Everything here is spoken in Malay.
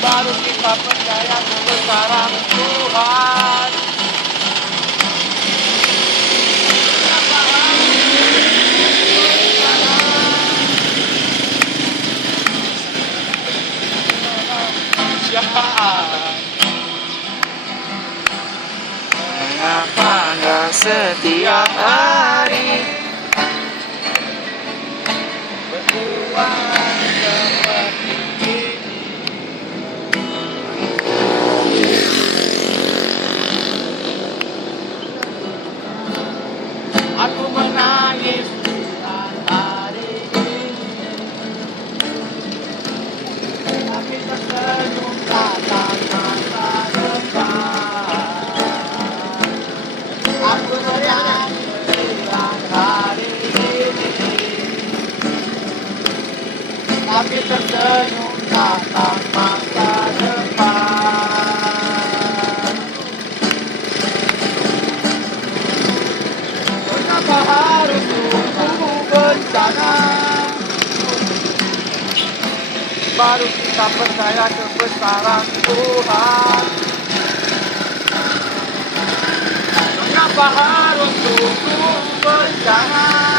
baru kita percaya kebesaran Tuhan. Mengapa nggak setiap hari Berjuang seperti ini. Aku menangis hari ini, tapi tersenyum tatap masa depan. Aku menangis hari ini, tapi tersenyum tatap masa depan. Kenapa harus tunggu bencana? Baru kita percaya kebesaran Tuhan. Kenapa harus tunggu bencana?